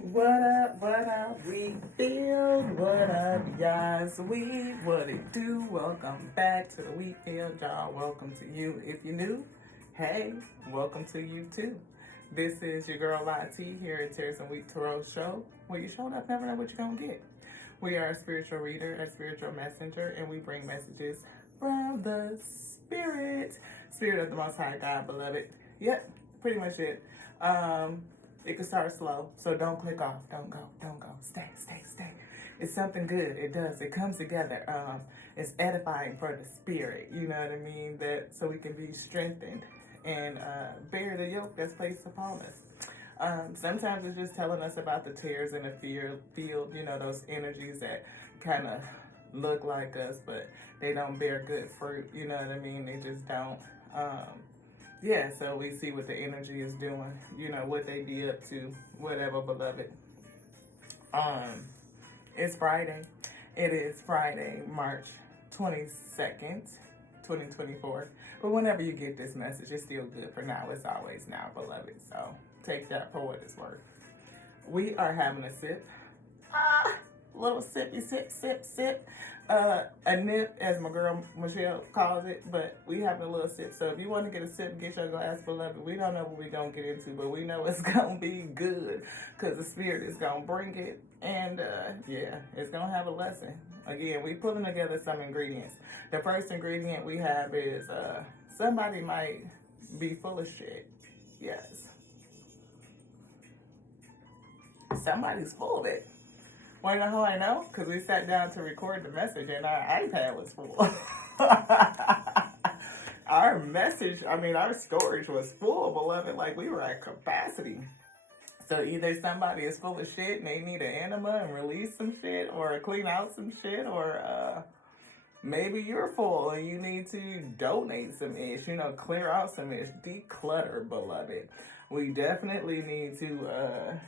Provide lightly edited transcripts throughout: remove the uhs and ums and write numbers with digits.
What up, we build, what up, guys, what it do, welcome back to the We Field, y'all, welcome to you. If you're new, hey, welcome to you too. This is your girl YT here at Tears and Week Tarot Show, where you showed up, never know what you're gonna get. We are a spiritual reader, a spiritual messenger, and we bring messages from the spirit of the Most High God, beloved. Yep, pretty much it. It can start slow, so don't click off. Don't go. Stay. It's something good. It does. It comes together. It's edifying for the spirit. You know what I mean? That so we can be strengthened and bear the yoke that's placed upon us. Sometimes it's just telling us about the tears in the field. You know, those energies that kind of look like us, but they don't bear good fruit. You know what I mean? They just don't. Yeah, so we see what the energy is doing, you know, what they be up to, whatever, beloved. It's Friday. It is Friday, March 22nd, 2024. But whenever you get this message, it's still good for now. It's always now, beloved. So take that for what it's worth. We are having a sip. Little sippy sip. A nip, as my girl Michelle calls it, but we having a little sip. So if you want to get a sip, get your glass, beloved. We don't know what we're going to get into, but we know it's going to be good because the spirit is going to bring it. And yeah, it's going to have a lesson. Again, we pulling together some ingredients. The first ingredient we have is somebody might be full of shit. Yes. Somebody's full of it. Want to know how I know? Because we sat down to record the message and our iPad was full. Our storage was full, beloved. Like we were at capacity. So either somebody is full of shit and they need an enema and release some shit or clean out some shit, or maybe you're full and you need to donate some ish, you know, clear out some ish, declutter, beloved. We definitely need to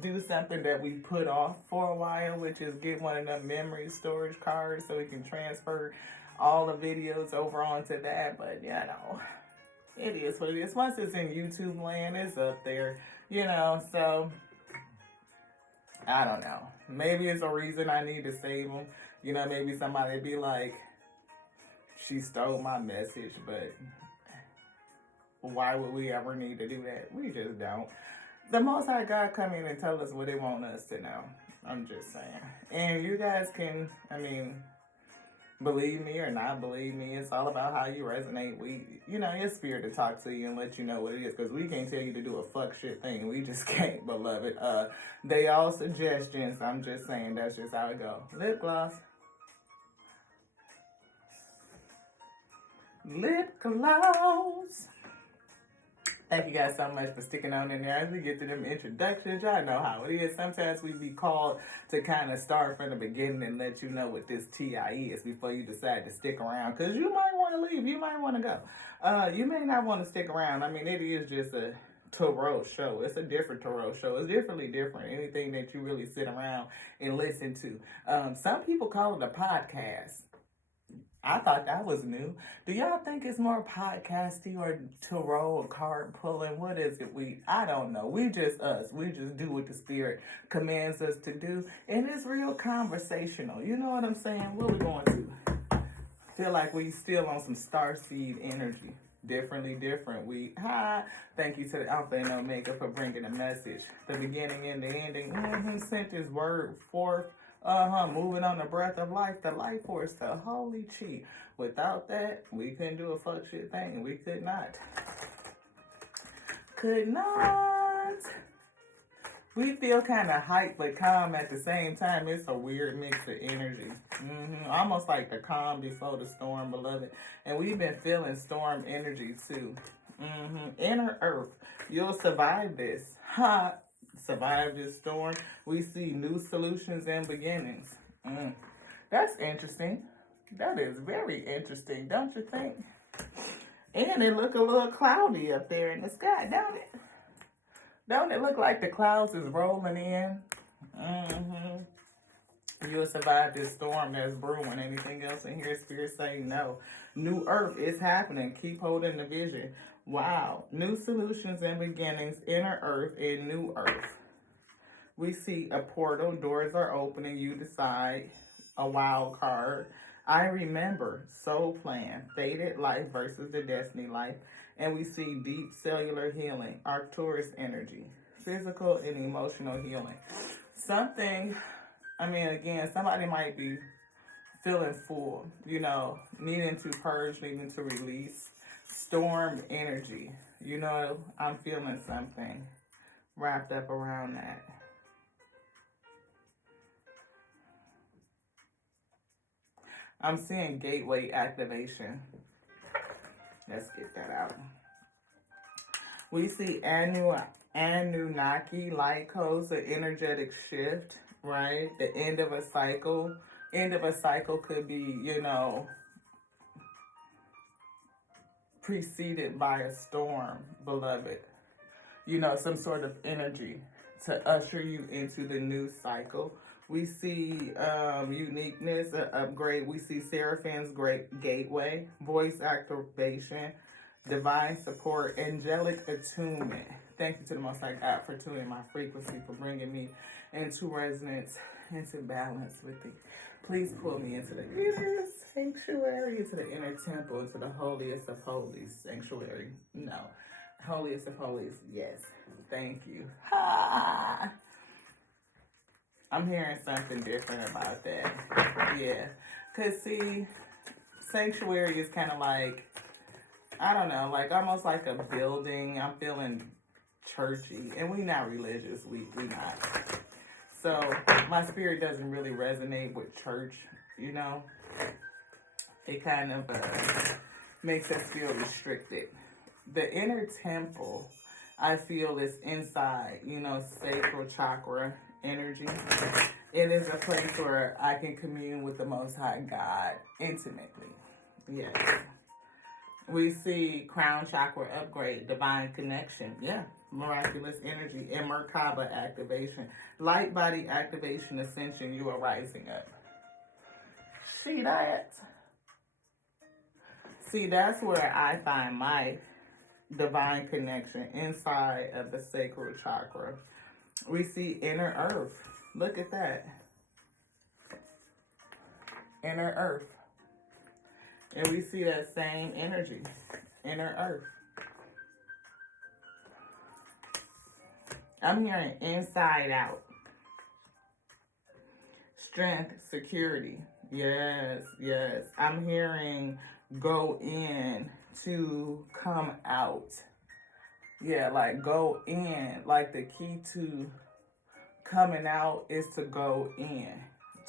do something that we put off for a while, which is get one of them memory storage cards so we can transfer all the videos over onto that. But you know, it is what it is. Once it's in YouTube land, it's up there, you know. So I don't know, maybe it's a reason I need to save them, you know. Maybe somebody be like, she stole my message, but why would we ever need to do that? We just don't. The Most High God come in and tell us what they want us to know. I'm just saying. And you guys can, believe me or not believe me. It's all about how you resonate. Your spirit to talk to you and let you know what it is. Because we can't tell you to do a fuck shit thing. We just can't, beloved. They all suggestions. I'm just saying that's just how it go. Lip gloss. Lip gloss. Thank you guys so much for sticking on in there. As we get to them introductions, y'all know how it is. Sometimes we be called to kind of start from the beginning and let you know what this TI is before you decide to stick around. Because you might want to leave. You might want to go. You may not want to stick around. It is just a tarot show. It's a different tarot show. It's different. Anything that you really sit around and listen to. Some people call it a podcast. I thought that was new. Do y'all think it's more podcasty or tarot or card pulling? What is it? I don't know. We just us. We just do what the spirit commands us to do. And it's real conversational. You know what I'm saying? What we going to? Feel like we still on some starseed energy. Different. Thank you to the Alpha and Omega for bringing a message. The beginning and the ending. Sent his word forth. Moving on the breath of life, the life force, the holy chi. Without that, we couldn't do a fuck shit thing. We could not. We feel kind of hype but calm at the same time. It's a weird mix of energy. Almost like the calm before the storm, beloved. And we've been feeling storm energy too. Inner earth. You'll survive this. Survive this storm. We see new solutions and beginnings. That's interesting. That is very interesting, don't you think? And it look a little cloudy up there in the sky, don't it? Don't it look like the clouds is rolling in? You'll survive this storm that's brewing. Anything else in here? Spirit saying no. New earth is happening. Keep holding the vision. Wow. New solutions and beginnings. Inner earth and new earth. We see a portal, doors are opening, you decide. A wild card. I remember, soul plan, faded life versus the destiny life. And we see deep cellular healing, Arcturus energy, physical and emotional healing. Something, I mean, again, somebody might be feeling full, needing to purge, needing to release. Storm energy, I'm feeling something wrapped up around that. I'm seeing gateway activation. Let's get that out. We see Anunnaki light codes, an energetic shift, right? The end of a cycle. End of a cycle could be, preceded by a storm, beloved. Some sort of energy to usher you into the new cycle. We see uniqueness, upgrade. We see Seraphim's great gateway, voice activation, divine support, angelic attunement. Thank you to the Most High God for tuning my frequency, for bringing me into resonance, into balance with thee. Please pull me into the inner sanctuary, into the inner temple, into the holiest of holies sanctuary. No. Holiest of holies, yes. Thank you. Ha! I'm hearing something different about that. Yeah. Because, see, sanctuary is kind of like, I don't know, like almost like a building. I'm feeling churchy. And we not religious. We not. So my spirit doesn't really resonate with church, It kind of makes us feel restricted. The inner temple, I feel, is inside, sacral chakra energy. It is a place where I can commune with the Most High God intimately. Yes. We see crown chakra upgrade, divine connection. Yeah. Miraculous energy and Merkaba activation. Light body activation, ascension, you are rising up. See that? See, that's where I find my divine connection inside of the sacral chakra. We see inner earth. Look at that. Inner earth. And we see that same energy. Inner earth. I'm hearing inside out. Strength, security. Yes, yes. I'm hearing go in to come out. Yeah, like go in. Like the key to coming out is to go in.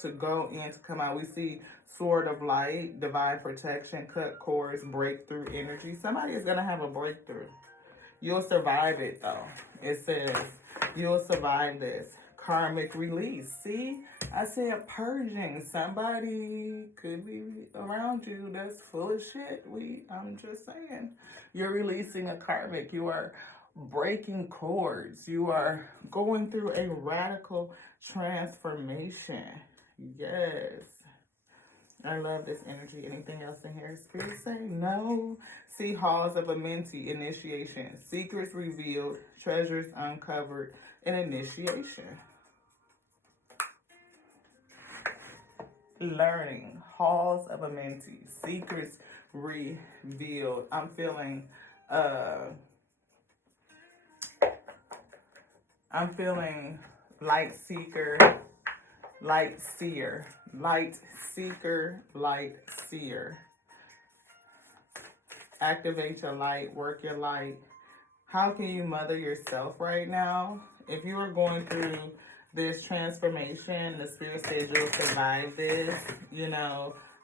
To go in, to come out. We see sword of light, divine protection, cut cords, breakthrough energy. Somebody is going to have a breakthrough. You'll survive it, though. It says you'll survive this. Karmic release. See, I said purging. Somebody could be around you that's full of shit. I'm just saying. You're releasing a karmic. You are breaking cords. You are going through a radical transformation. Yes. I love this energy. Anything else in here? Spirit say no. See, halls of Amenti, initiation. Secrets revealed, treasures uncovered, and initiation. Learning. Halls of Amenti. Secrets revealed. I'm feeling light seeker, light seer. Light seeker, light seer. Activate your light, work your light. How can you mother yourself right now? If you are going through this transformation, the Spirit says you'll survive this,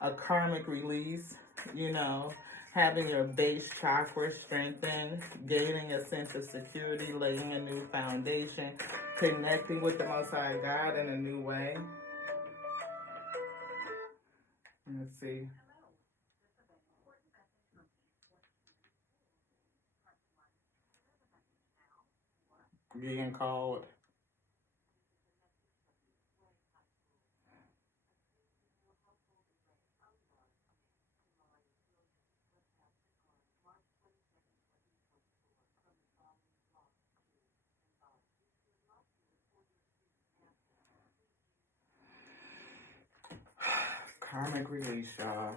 a karmic release, having your base chakra strengthened, gaining a sense of security, laying a new foundation, connecting with the Most High God in a new way. Let's see. Being called. Karmic release, y'all.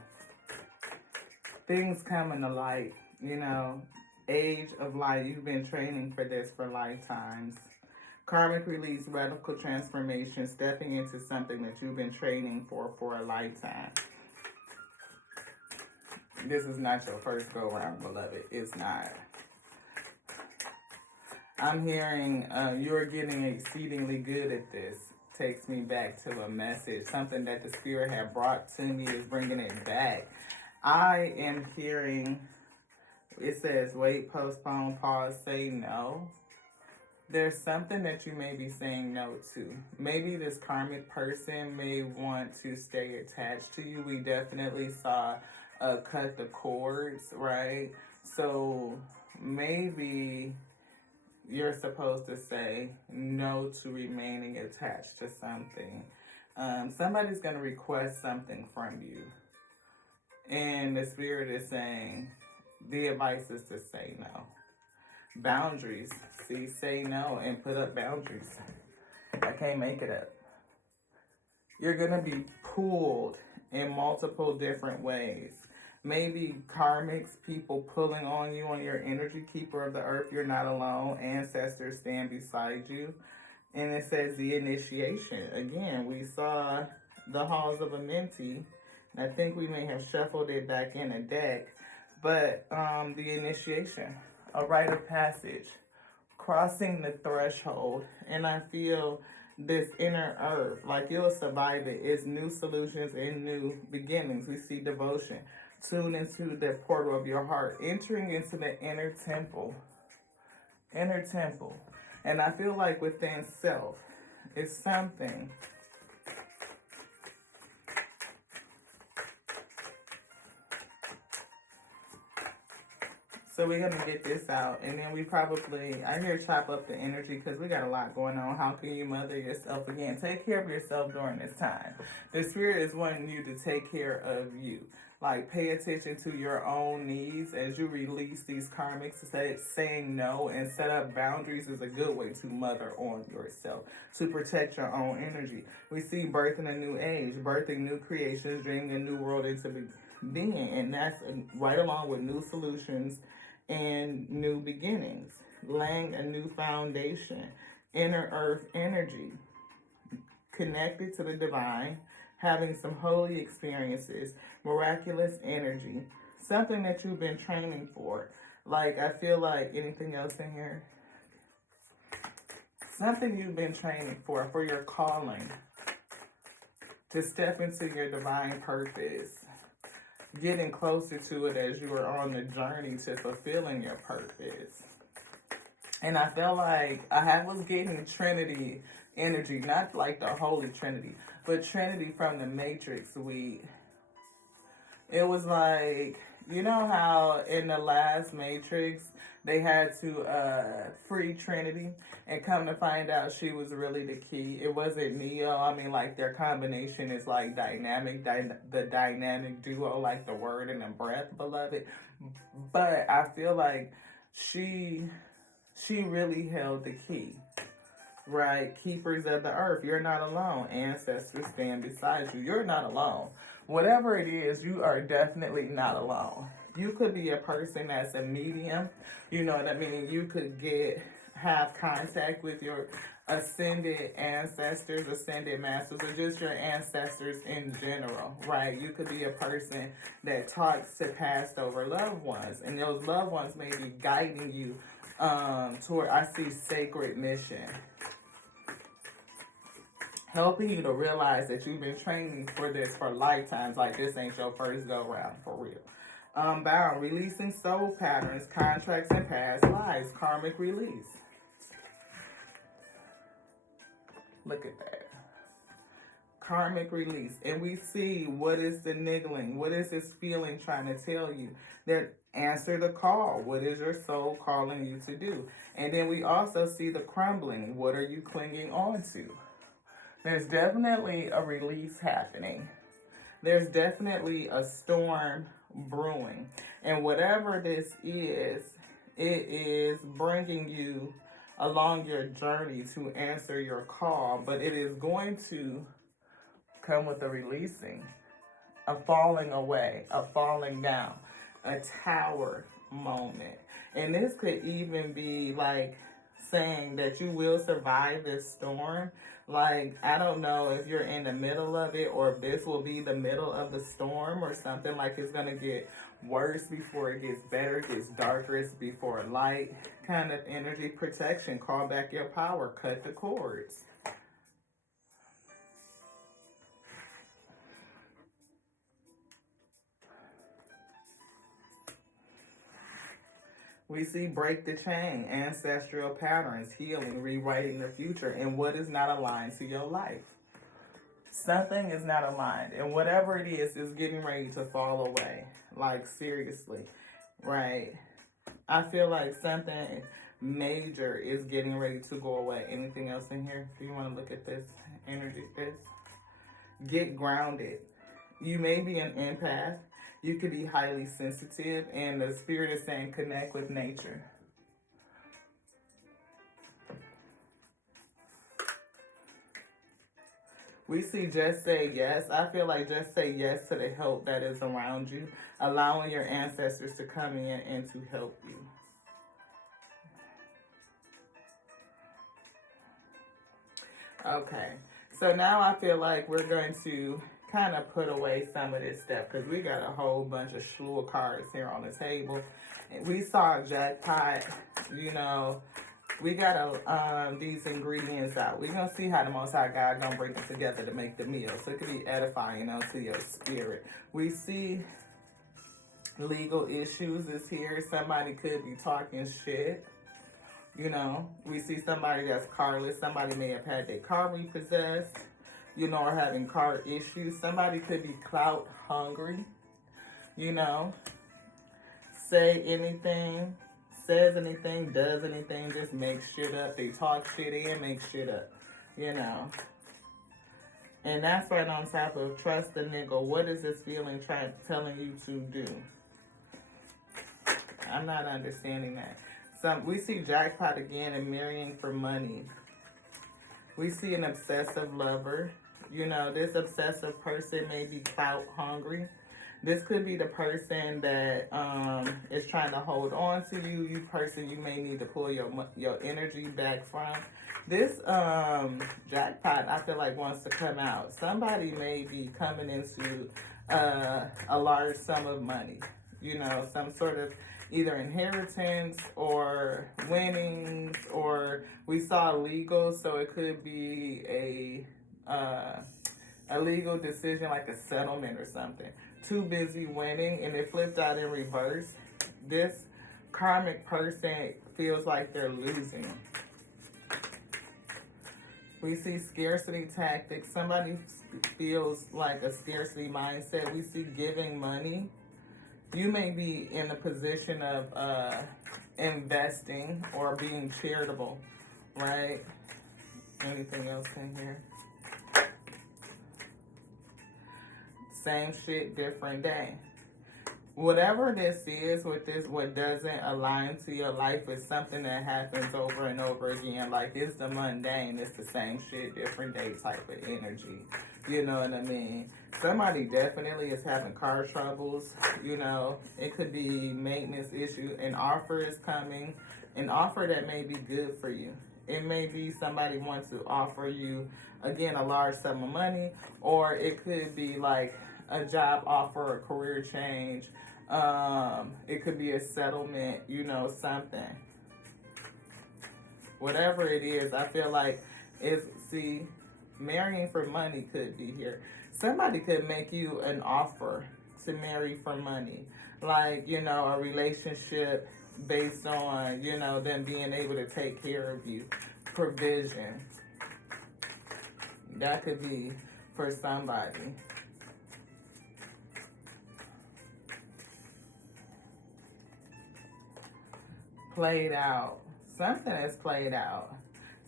Things coming to light, you know. Age of light. You've been training for this for lifetimes. Karmic release, radical transformation, stepping into something that you've been training for a lifetime. This is not your first go-round, beloved. It's not. I'm hearing you're getting exceedingly good at this. Takes me back to a message. Something that the Spirit had brought to me is bringing it back. I am hearing, it says, wait, postpone, pause, say no. There's something that you may be saying no to. Maybe this karmic person may want to stay attached to you. We definitely saw cut the cords, right? So maybe you're supposed to say no to remaining attached to something. Somebody's going to request something from you. And the Spirit is saying the advice is to say no. Boundaries. See, say no and put up boundaries. I can't make it up. You're going to be pulled in multiple different ways. Maybe karmics, people pulling on you, on your energy, keeper of the earth. You're not alone. Ancestors stand beside you. And it says the initiation. Again, we saw the halls of a mentee. I think we may have shuffled it back in a deck. But the initiation, a rite of passage, crossing the threshold. And I feel this inner earth, like you'll survive it. It's new solutions and new beginnings. We see devotion. Tune into the portal of your heart, entering into the inner temple. Inner temple. And I feel like within self, it's something. So we're going to get this out. And then we probably, I hear chop up the energy because we got a lot going on. How can you mother yourself again? Take care of yourself during this time. The Spirit is wanting you to take care of you. Like, pay attention to your own needs as you release these karmics. Saying no and set up boundaries is a good way to mother on yourself, to protect your own energy. We see birthing a new age, birthing new creations, dreaming a new world into being. And that's right along with new solutions and new beginnings. Laying a new foundation, inner earth energy, connected to the divine, having some holy experiences, miraculous energy, something that you've been training for. Like, I feel like, anything else in here? Something you've been training for your calling, to step into your divine purpose, getting closer to it as you are on the journey to fulfilling your purpose. And I felt like I was getting Trinity energy, not like the Holy Trinity, but Trinity from the Matrix. It was like, you know how in the last Matrix they had to free Trinity, and come to find out she was really the key. It wasn't Neo. I mean, like, their combination is like dynamic, the dynamic duo, like the word and the breath, beloved. But I feel like she really held the key. Right? Keepers of the earth. You're not alone. Ancestors stand beside you. You're not alone. Whatever it is, you are definitely not alone. You could be a person that's a medium. You know what I mean? You could have contact with your ascended ancestors, ascended masters, or just your ancestors in general, right? You could be a person that talks to passed over loved ones, and those loved ones may be guiding you toward, I see, sacred mission. Helping you to realize that you've been training for this for lifetimes. Like, this ain't your first go round, for real. Bound, releasing soul patterns, contracts, and past lives. Karmic release. Look at that. Karmic release. And we see, what is the niggling? What is this feeling trying to tell you? That answer the call. What is your soul calling you to do? And then we also see the crumbling. What are you clinging on to? There's definitely a release happening. There's definitely a storm brewing. And whatever this is, it is bringing you along your journey to answer your call. But it is going to come with a releasing. a falling away, a falling down, a tower moment. And this could even be like saying that you will survive this storm. Like, I don't know if you're in the middle of it or if this will be the middle of the storm or something. Like, it's going to get worse before it gets better, it gets darker, it's before light kind of energy. Protection, call back your power, cut the cords. We see break the chain, ancestral patterns, healing, rewriting the future, and what is not aligned to your life. Something is not aligned, and whatever it is getting ready to fall away. Like, seriously, right? I feel like something major is getting ready to go away. Anything else in here? Do you want to look at this energy? This? Get grounded. You may be an empath. You could be highly sensitive, and the spirit is saying connect with nature. We see just say yes. I feel like just say yes to the help that is around you, allowing your ancestors to come in and to help you. Okay, so now I feel like we're going to kind of put away some of this stuff because we got a whole bunch of slew of cards here on the table. And we saw a jackpot, you know. We got these ingredients out. We're going to see how the Most High God going to bring them together to make the meal. So it could be edifying to your spirit. We see legal issues is here. Somebody could be talking shit. You know, we see somebody that's carless. Somebody may have had their car repossessed, you know, or having car issues. Somebody could be clout hungry, you know. Say anything, says anything, does anything, just make shit up. They talk shit and make shit up, you know. And that's right on top of trust the nigga. What is this feeling telling you to do? I'm not understanding that. We see jackpot again and marrying for money. We see an obsessive lover. You know, this obsessive person may be clout hungry. This could be the person that is trying to hold on to you. You person you may need to pull your energy back from. This jackpot, I feel like, wants to come out. Somebody may be coming into a large sum of money. You know, some sort of either inheritance or winnings, or we saw legal, so it could be a legal decision like a settlement or something. Too busy winning, and it flipped out in reverse. This karmic person feels like they're losing. We see scarcity tactics. Somebody feels like a scarcity mindset. We see giving money. You may be in a position of investing or being charitable, right? Anything else in here? Same shit, different day. Whatever this is with this, what doesn't align to your life is something that happens over and over again. Like, it's the mundane, it's the same shit, different day type of energy. You know what I mean? Somebody definitely is having car troubles. You know, it could be maintenance issue. An offer is coming, an offer that may be good for you. It may be somebody wants to offer you, again, a large sum of money, or it could be like a job offer, a career change. It could be a settlement, you know, something. Whatever it is, I feel like marrying for money could be here. Somebody could make you an offer to marry for money. Like, you know, a relationship based on, you know, them being able to take care of you. Provision. That could be for somebody. Played out. Something is played out.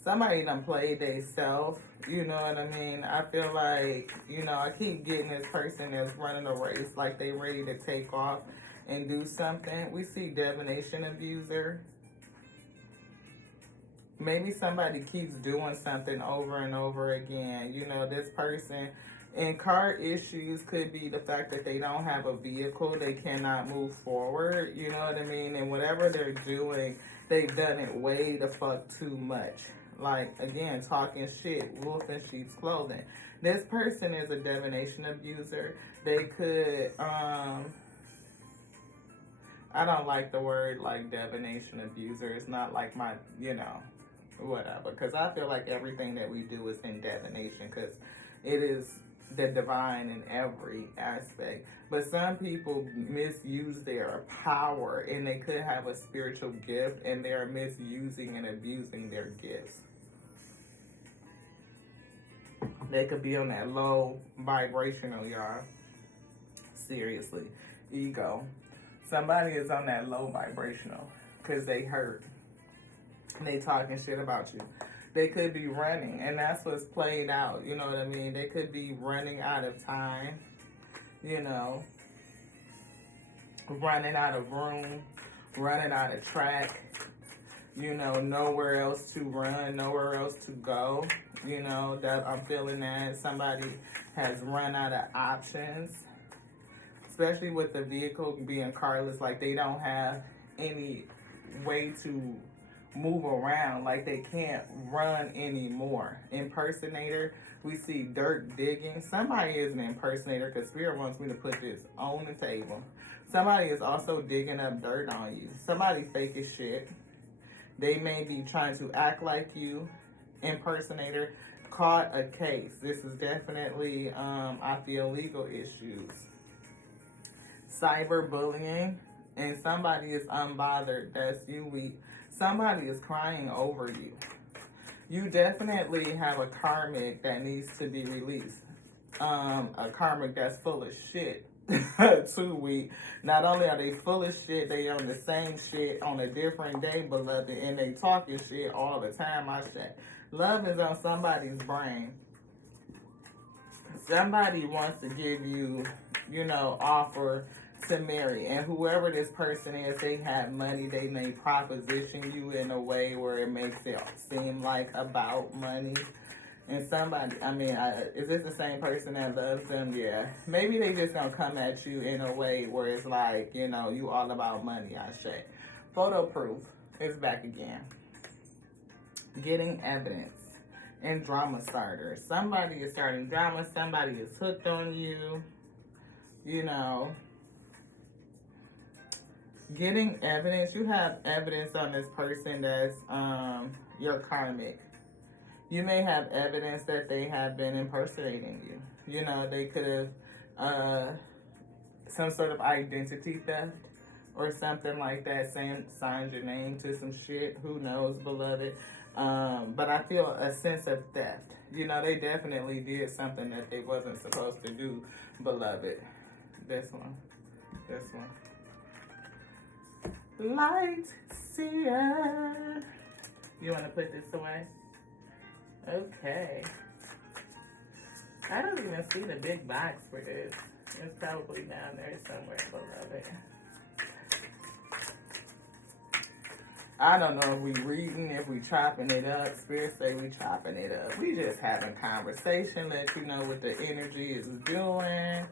Somebody done played themselves. You know what I mean? I feel like, you know, I keep getting this person that's running a race like they ready to take off and do something. We see divination abuser. Maybe somebody keeps doing something over and over again. You know, this person And car issues could be the fact that they don't have a vehicle, they cannot move forward, you know what I mean? And whatever they're doing, they've done it way the fuck too much. Like, again, talking shit, wolf in sheep's clothing. This person is a divination abuser. They could, I don't like the word, like, divination abuser. It's not like my, you know, whatever. Because I feel like everything that we do is in divination. Because it is the divine in every aspect. But some people misuse their power, and they could have a spiritual gift, and they're misusing and abusing their gifts. They could be on that low vibrational, y'all. Seriously. Ego. Somebody is on that low vibrational because they hurt. They talking shit about you. They could be running, and that's what's played out. You know what I mean? They could be running out of time, you know, running out of room, running out of track, you know, nowhere else to run, nowhere else to go. You know, that I'm feeling that somebody has run out of options, especially with the vehicle being carless. Like, they don't have any way to move around, like they can't run anymore. Impersonator, we see dirt digging. Somebody is an impersonator because Spirit wants me to put this on the table. Somebody is also digging up dirt on you. Somebody fake as shit. They may be trying to act like you. Impersonator, caught a case. This is definitely, I feel, legal issues. Cyberbullying, and somebody is unbothered. That's you. Somebody is crying over you. You definitely have a karmic that needs to be released. A karmic that's full of shit. Too weak. Not only are they full of shit, they on the same shit on a different day, beloved, and they talking shit all the time. I say, love is on somebody's brain. Somebody wants to give you, you know, offer to marry, and whoever this person is, they have money. They may proposition you in a way where it makes it seem like about money. And somebody, I mean, is this the same person that loves them? Yeah. Maybe they just gonna come at you in a way where it's like, you know, you all about money, I say. Photo proof is back again. Getting evidence and drama starters. Somebody is starting drama. Somebody is hooked on you. You know. Getting evidence. You have evidence on this person that's your karmic. You may have evidence that they have been impersonating you. You know, they could have some sort of identity theft or something like that. Signed your name to some shit. Who knows, beloved? But I feel a sense of theft. You know, they definitely did something that they wasn't supposed to do, beloved. This one. This one. Light seer. You want to put this away? Okay. I don't even see the big box for this. It's probably down there somewhere, beloved. I don't know if we reading, if we chopping it up. Spirit say we chopping it up. We just having conversation, let you know what the energy is doing.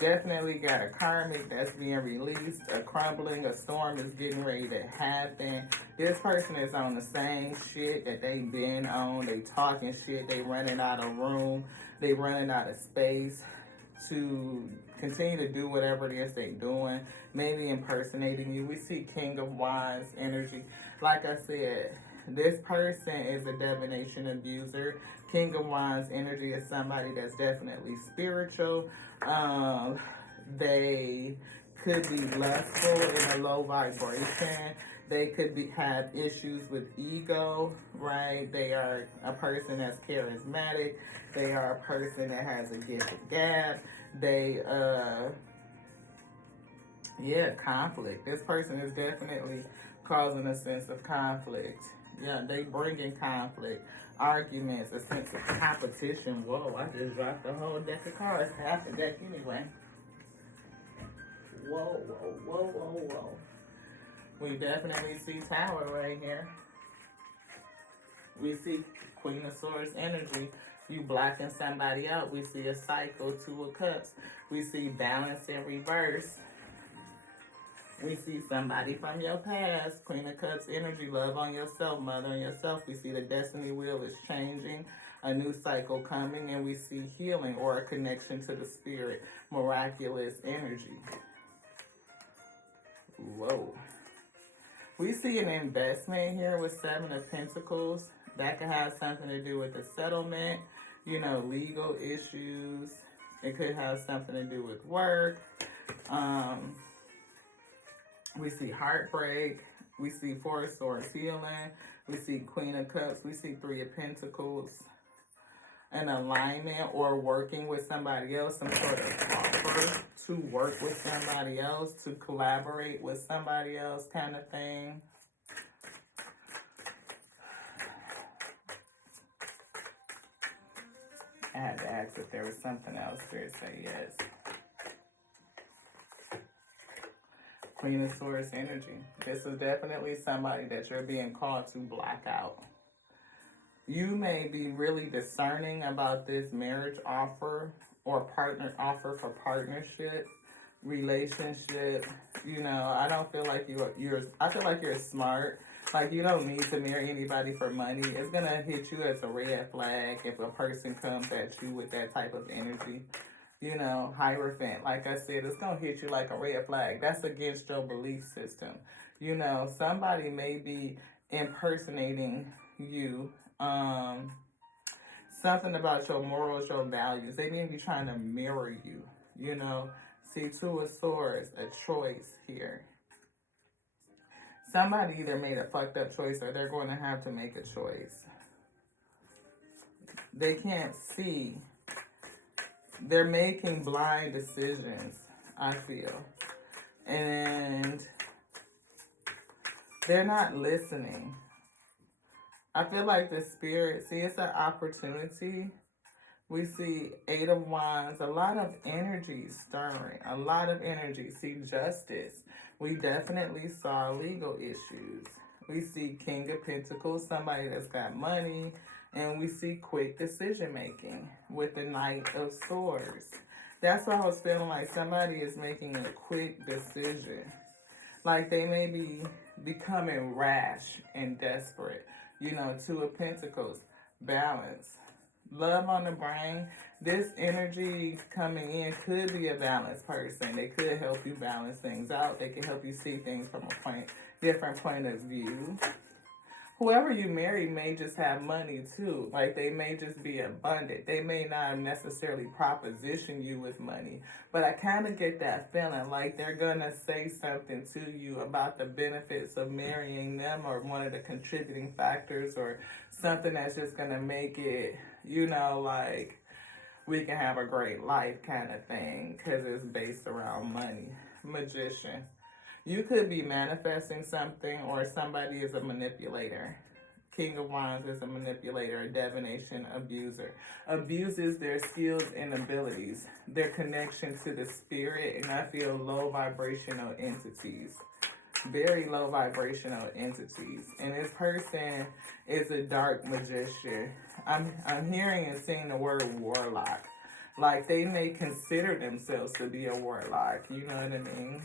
Definitely got a karmic that's being released. A crumbling, a storm is getting ready to happen. This person is on the same shit that they been on. They talking shit. They running out of room. They running out of space to continue to do whatever it is they doing. Maybe impersonating you. We see King of Wands energy. Like I said, this person is a divination abuser. King of Wands energy is somebody that's definitely spiritual. They could be lustful in a low vibration. They could have issues with ego, right? They are a person that's charismatic. They are a person that has a gift of gab. They, conflict. This person is definitely causing a sense of conflict. Yeah, they bring in conflict, arguments, a sense of competition. Whoa, I just dropped the whole deck of cards. Half the deck anyway. Whoa, whoa, whoa, whoa, whoa. We definitely see Tower right here. We see Queen of Swords energy. you blocking somebody out, we see a cycle, Two of Cups. We see balance in reverse. We see somebody from your past, Queen of Cups energy, love on yourself, mother on yourself. We see the destiny wheel is changing, a new cycle coming, and we see healing or a connection to the spirit, miraculous energy. Whoa. We see an investment here with Seven of Pentacles. That could have something to do with the settlement, legal issues. It could have something to do with work. We see heartbreak. We see Four of Swords healing. We see Queen of Cups. We see Three of Pentacles. An alignment or working with somebody else. Some sort of offer to work with somebody else. To collaborate with somebody else kind of thing. I had to ask if there was something else. Spirit say yes. Queen of Swords energy. This is definitely somebody that you're being called to block out. You may be really discerning about this marriage offer or partner offer for partnership, relationship. I don't feel like I feel like you're smart. Like you don't need to marry anybody for money. It's gonna hit you as a red flag if a person comes at you with that type of energy. Hierophant, like I said, it's going to hit you like a red flag. That's against your belief system. Somebody may be impersonating you. Something about your morals, your values. They may be trying to mirror you, See, Two of Swords, a choice here. Somebody either made a fucked up choice or they're going to have to make a choice. They can't see. They're making blind decisions, I feel. And they're not listening. I feel like the spirit, see, it's an opportunity. We see Eight of Wands, a lot of energy stirring, a lot of energy. See, justice. We definitely saw legal issues. We see King of Pentacles, somebody that's got money. And we see quick decision making with the Knight of Swords. That's what I was feeling like. Somebody is making a quick decision. Like they may be becoming rash and desperate. Two of Pentacles, balance. Love on the brain. This energy coming in could be a balanced person. They could help you balance things out. They can help you see things from a different point of view. Whoever you marry may just have money too. Like they may just be abundant. They may not necessarily proposition you with money. But I kind of get that feeling like they're going to say something to you about the benefits of marrying them or one of the contributing factors or something that's just going to make it, like we can have a great life kind of thing because it's based around money. Magician. You could be manifesting something or somebody is a manipulator. King of Wands is a manipulator, a divination abuser. Abuses their skills and abilities, their connection to the spirit, and I feel low vibrational entities. Very low vibrational entities. And this person is a dark magician. I'm hearing and seeing the word warlock. Like they may consider themselves to be a warlock. You know what I mean?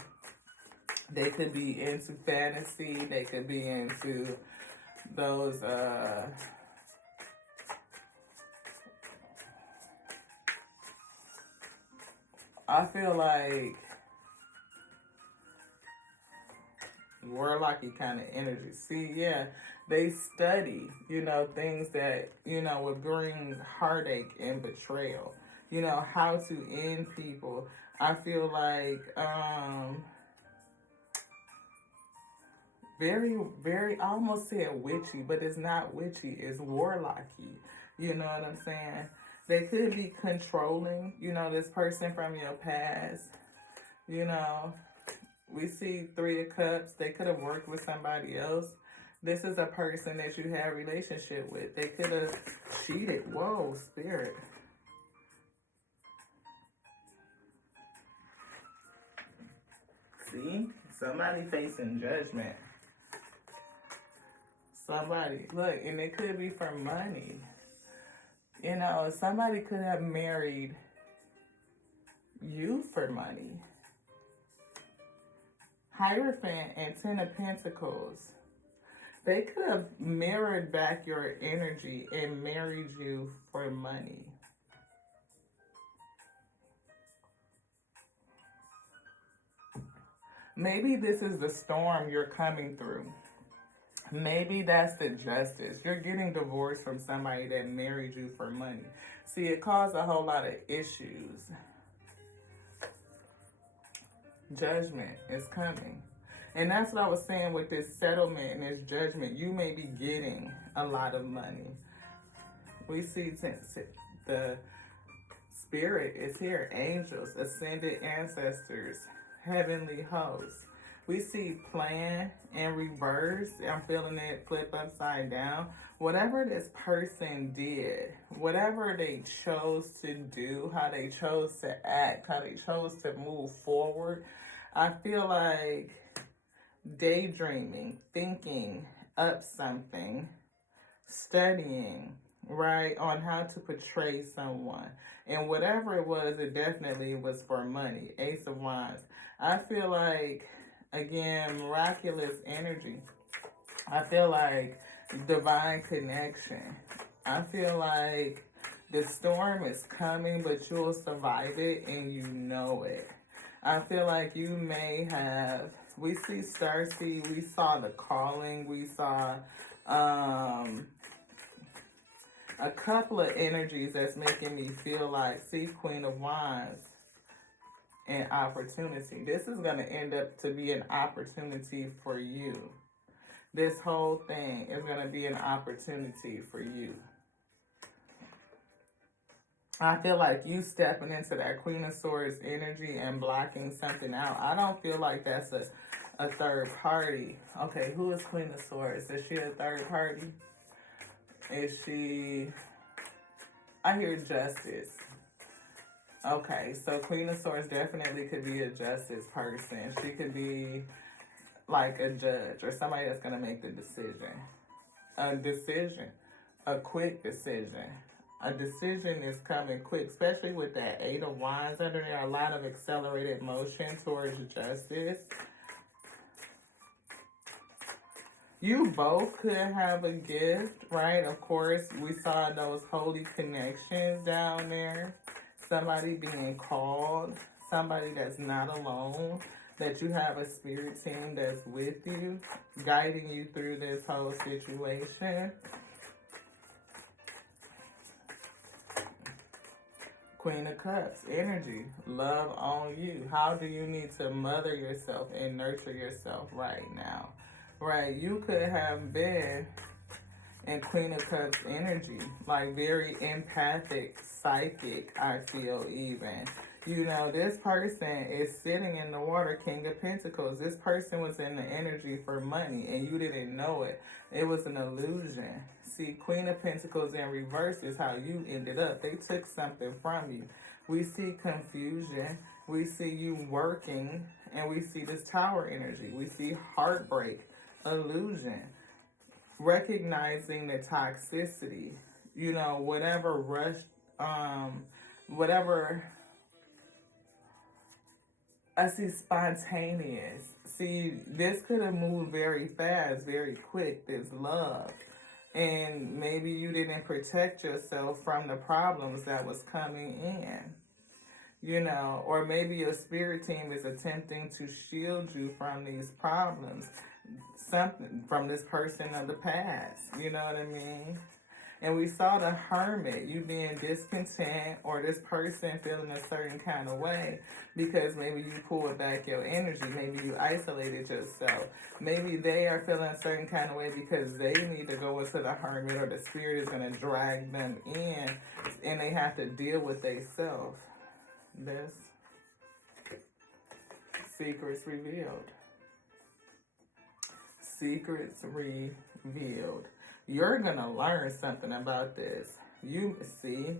They could be into fantasy. They could be into those, I feel like warlocky kind of energy. See, yeah, they study, things that, would bring heartache and betrayal. How to end people. I feel like, very, very, I almost said witchy, but it's not witchy, it's warlocky. You know what I'm saying? They could be controlling, this person from your past. We see Three of Cups. They could have worked with somebody else. This is a person that you have a relationship with. They could have cheated. Whoa, spirit. See? Somebody facing judgment. Somebody, look, and it could be for money. You know, somebody could have married you for money. Hierophant and Ten of Pentacles. They could have mirrored back your energy and married you for money. Maybe this is the storm you're coming through. Maybe that's the justice. You're getting divorced from somebody that married you for money. See, it caused a whole lot of issues. Judgment is coming. And that's what I was saying with this settlement and this judgment. You may be getting a lot of money. We see the spirit is here. Angels, ascended ancestors, heavenly hosts. We see plan and reverse. I'm feeling it flip upside down. Whatever this person did, whatever they chose to do, how they chose to act, how they chose to move forward, I feel like daydreaming, thinking up something, studying, right, on how to portray someone. And whatever it was, it definitely was for money. Ace of Wands. I feel like, again, miraculous energy. I feel like divine connection. I feel like the storm is coming, but you'll survive it and you know it. I feel like you may have, we see Starseed, we saw the calling, we saw a couple of energies that's making me feel like, see, Queen of Wands and opportunity. This is going to end up to be an opportunity for you. This whole thing is going to be an opportunity for you. I feel like you stepping into that Queen of Swords energy and blocking something out. I don't feel like that's a third party. Okay, who is Queen of Swords? Is she a third party? Is she... I hear justice. Okay, so Queen of Swords definitely could be a justice person. She could be like a judge or somebody that's going to make the decision. A quick decision. A decision is coming quick, especially with that Eight of Wands under there. A lot of accelerated motion towards justice. You both could have a gift, right? Of course, we saw those holy connections down there. Somebody being called, somebody that's not alone, that you have a spirit team that's with you, guiding you through this whole situation. Queen of Cups, energy, love on you. How do you need to mother yourself and nurture yourself right now? Right, you could have been in Queen of Cups energy, like very empathic, psychic, I feel even. You know, this person is sitting in the water, King of Pentacles. This person was in the energy for money and you didn't know it. It was an illusion. See, Queen of Pentacles in reverse is how you ended up. They took something from you. We see confusion. We see you working. And we see this Tower energy. We see heartbreak, illusion. Recognizing the toxicity. You know, whatever rush, whatever... I see spontaneous. See, this could have moved very fast, very quick, this love. And maybe you didn't protect yourself from the problems that was coming in. You know, or maybe your spirit team is attempting to shield you from these problems. Something from this person of the past. You know what I mean? And we saw the Hermit, you being discontent or this person feeling a certain kind of way because maybe you pulled back your energy. Maybe you isolated yourself. Maybe they are feeling a certain kind of way because they need to go into the Hermit or the spirit is going to drag them in and they have to deal with themselves. This. Secrets revealed. Secrets revealed. You're going to learn something about this. You see,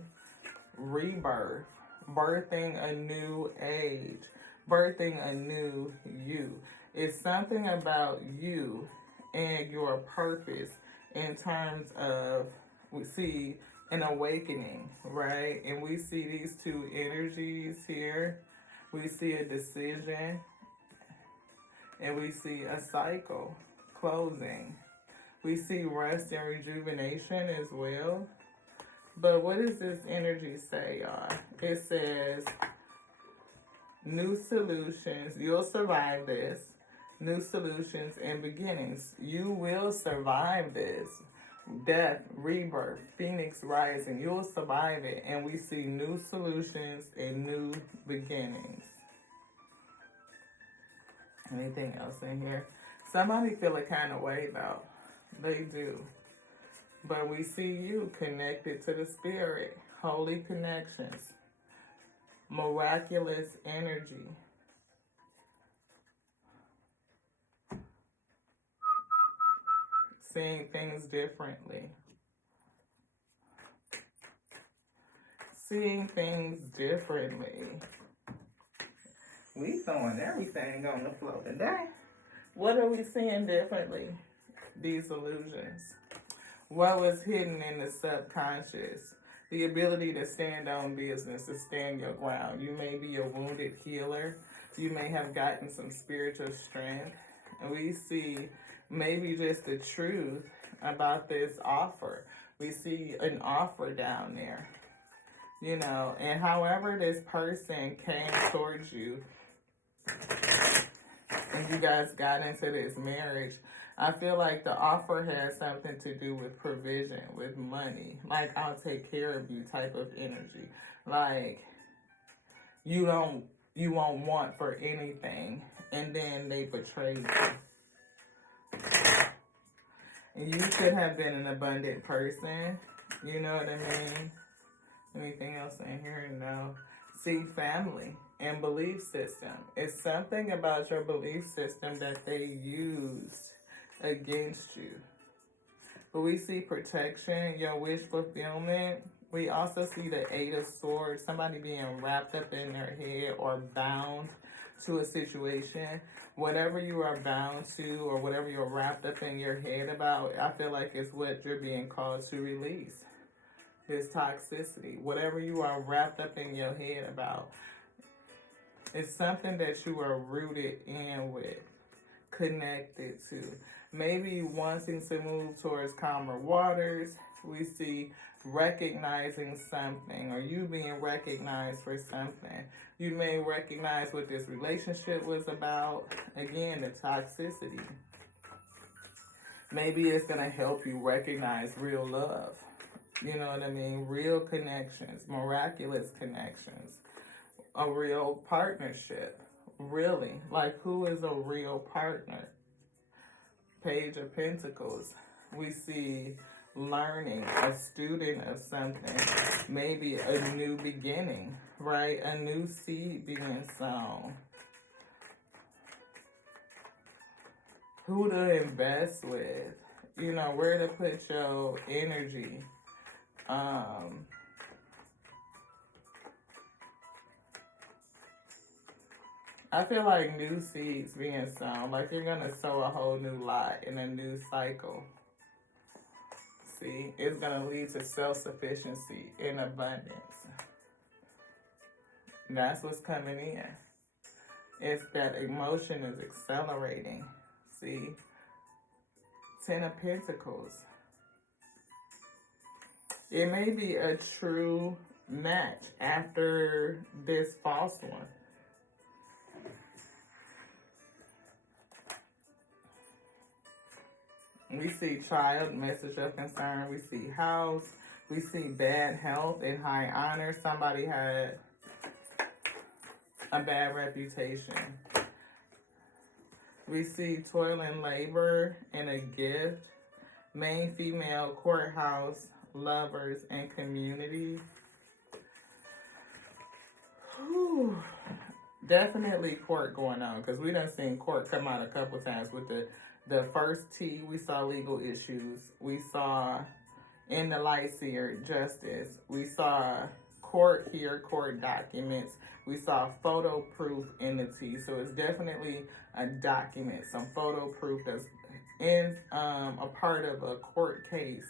rebirth, birthing a new age, birthing a new you. It's something about you and your purpose in terms of, we see an awakening, right? And we see these two energies here. We see a decision, and we see a cycle closing. We see rest and rejuvenation as well. But what does this energy say, y'all? It says new solutions. You'll survive this. New solutions and beginnings. You will survive this. Death, rebirth, phoenix rising. You'll survive it. And we see new solutions and new beginnings. Anything else in here? Somebody feel a kind of way though. They do. But we see you connected to the spirit. Holy connections. Miraculous energy. Seeing things differently. Seeing things differently. We throwing everything on the floor today. What are we seeing differently? These illusions. What was hidden in the subconscious? The ability to stand on business, to stand your ground. You may be a wounded healer. You may have gotten some spiritual strength. And we see maybe just the truth about this offer. We see an offer down there. You know, and however this person came towards you and you guys got into this marriage, I feel like the offer has something to do with provision, with money. Like, I'll take care of you type of energy. Like, you won't want for anything. And then they betray you. And you should have been an abundant person. You know what I mean? Anything else in here? No. See, family and belief system. It's something about your belief system that they used against you. But we see protection, your wish fulfillment. We also see the Eight of Swords, somebody being wrapped up in their head or bound to a situation. Whatever you are bound to or whatever you're wrapped up in your head about, I feel like it's what you're being called to release. This toxicity, whatever you are wrapped up in your head about, it's something that you are rooted in with, connected to. Maybe wanting to move towards calmer waters. We see recognizing something or you being recognized for something. You may recognize what this relationship was about. Again, the toxicity. Maybe it's going to help you recognize real love. You know what I mean? Real connections, miraculous connections, a real partnership. Really, like, who is a real partner? Page of Pentacles. We see learning, a student of something, maybe a new beginning, right? A new seed being sown. Who to invest with, you know, where to put your energy. I feel like new seeds being sown, like you're going to sow a whole new lot in a new cycle. See, it's going to lead to self-sufficiency and abundance. And that's what's coming in. It's that emotion is accelerating. See, Ten of Pentacles. It may be a true match after this false one. We see child, message of concern. We see house. We see bad health and high honor. Somebody had a bad reputation. We see toil and labor and a gift. Main female, courthouse, lovers, and community. Whew. Definitely court going on, because we done seen court come out a couple times with the first T. We saw legal issues. We saw in the light here justice. We saw court here, court documents. We saw photo proof in the T. So it's definitely a document, some photo proof that's in a part of a court case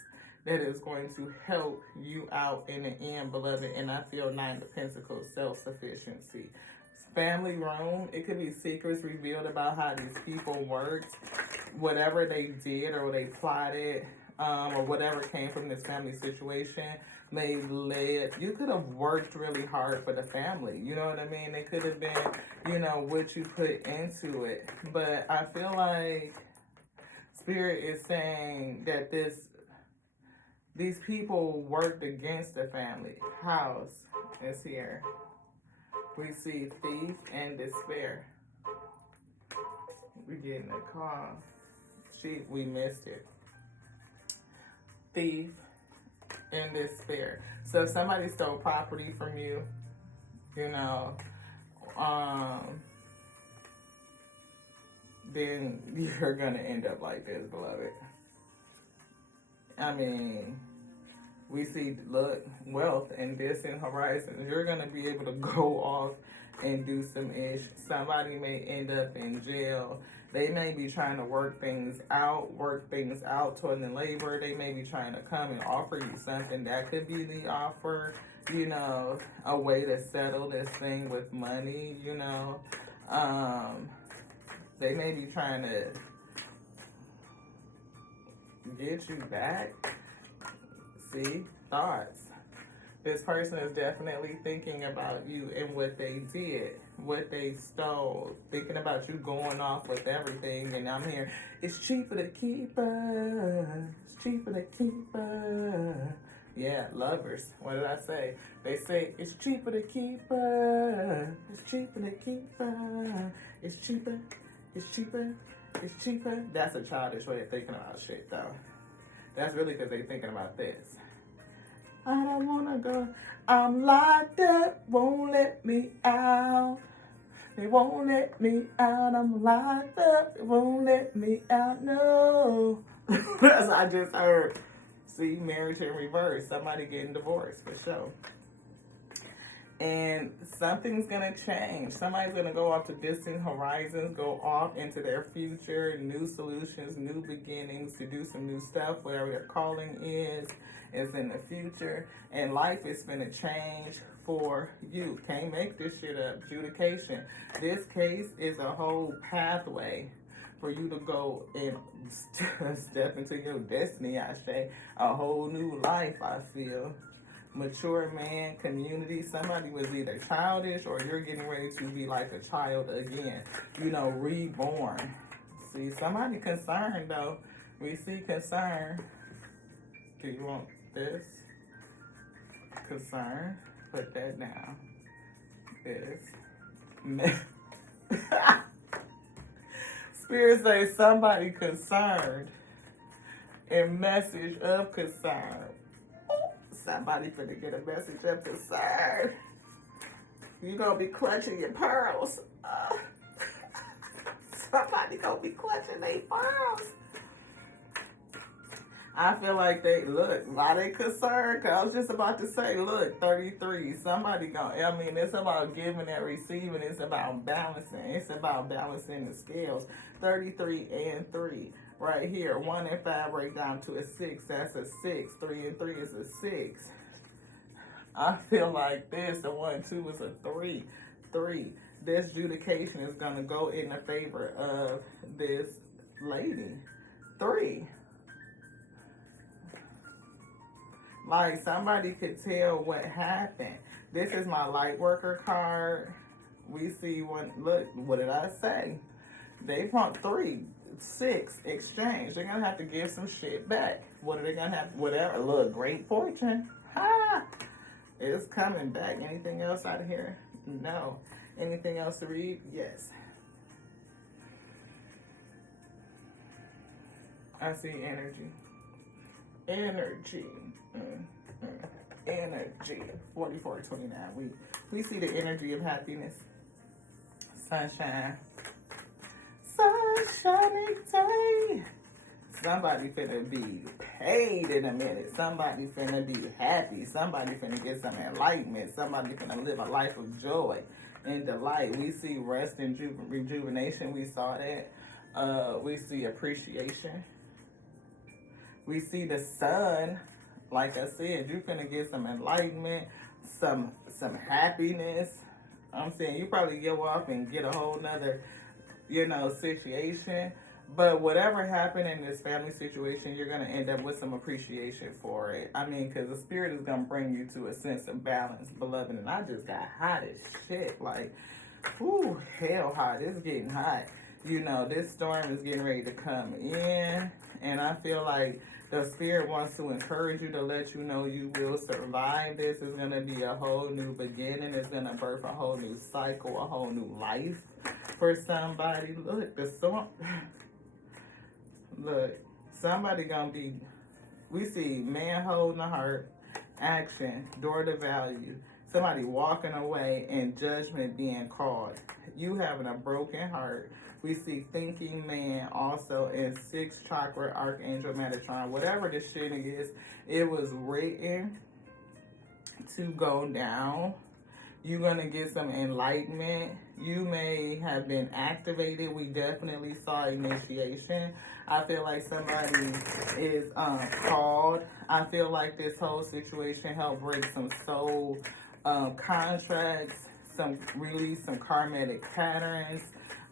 that is going to help you out in the end, beloved. And I feel Nine of Pentacles, self-sufficiency. Family room, it could be secrets revealed about how these people worked, whatever they did or they plotted, or whatever came from this family situation may led, you could have worked really hard for the family, you know what I mean? It could have been, you know, what you put into it. But I feel like Spirit is saying that these people worked against the family. House is here. We see thief and despair. We getting a call. We missed it. Thief and despair. So if somebody stole property from you, you know, then you're gonna end up like this, beloved. I mean, we see, look, wealth and distant horizons. You're gonna be able to go off and do some ish. Somebody may end up in jail. They may be trying to work things out toward the labor. They may be trying to come and offer you something. That could be the offer, you know, a way to settle this thing with money, you know. They may be trying to get you back. See? Thoughts. This person is definitely thinking about you and what they did, what they stole, thinking about you going off with everything. And I'm here, it's cheaper to keep her. It's cheaper to keep her. Yeah, lovers. What did I say? They say, it's cheaper to keep her. It's cheaper to keep her. It's cheaper. It's cheaper. It's cheaper. That's a childish way of thinking about shit, though. That's really because they're thinking about this. I don't wanna go. I'm locked up, won't let me out. They won't let me out. I'm locked up, they won't let me out. No. That's what I just heard. See, marriage in reverse. Somebody getting divorced for sure. And something's gonna change. Somebody's gonna go off to distant horizons, go off into their future, new solutions, new beginnings, to do some new stuff. Whatever their calling is in the future. And life is gonna change for you. Can't make this shit up. Adjudication. This case is a whole pathway for you to go and step into your destiny, I say. A whole new life, I feel. Mature man, community. Somebody was either childish or you're getting ready to be like a child again. You know, reborn. See, somebody concerned though. We see concern. Do you want this? Concern. Put that down. This. Spirit says somebody concerned. And message of concern. Somebody finna get a message of concern. You gonna be clutching your pearls. Somebody gonna be clutching their pearls. I feel like they, look, why they concerned? Cause I was just about to say, look, 33, somebody gonna, I mean, it's about giving and receiving. It's about balancing. It's about balancing the scales. 33 and 3. Right here, 1 and 5 break down to a 6. That's a 6. 3 and 3 is a 6. I feel like this, the 1, 2 is a 3. 3. This adjudication is going to go in the favor of this lady. 3. Like, somebody could tell what happened. This is my light worker card. We see one, look, what did I say? They want 3. 6, exchange. They're gonna have to give some shit back. What are they gonna have? Whatever. Look, great fortune. Ha! It's coming back. Anything else out of here? No. Anything else to read? Yes. I see energy. Energy. Energy. 4429. We see the energy of happiness. Sunshine. Sunshiny day. Somebody finna be paid in a minute. Somebody finna be happy. Somebody finna get some enlightenment. Somebody finna live a life of joy and delight. We see rest and rejuvenation. We saw that. We see appreciation. We see the sun. Like I said, you're gonna get some enlightenment, some happiness. I'm saying you probably go off and get a whole nother, situation. But whatever happened in this family situation, you're gonna end up with some appreciation for it. I mean, because the spirit is gonna bring you to a sense of balance, beloved. And I just got hot as shit. Like, whoo, hell hot. It's getting hot. This storm is getting ready to come in, and I feel like the spirit wants to encourage you to let you know you will survive this. It's going to be a whole new beginning. It's going to birth a whole new cycle, a whole new life for somebody. Look, the storm. Look, somebody going to be, we see man holding a heart, action, door to value. Somebody walking away and judgment being called. You having a broken heart. We see thinking man also in 6th chakra, Archangel Metatron. Whatever this shit is, it was written to go down. You're going to get some enlightenment. You may have been activated. We definitely saw initiation. I feel like somebody is called. I feel like this whole situation helped break some soul contracts, release some karmic patterns.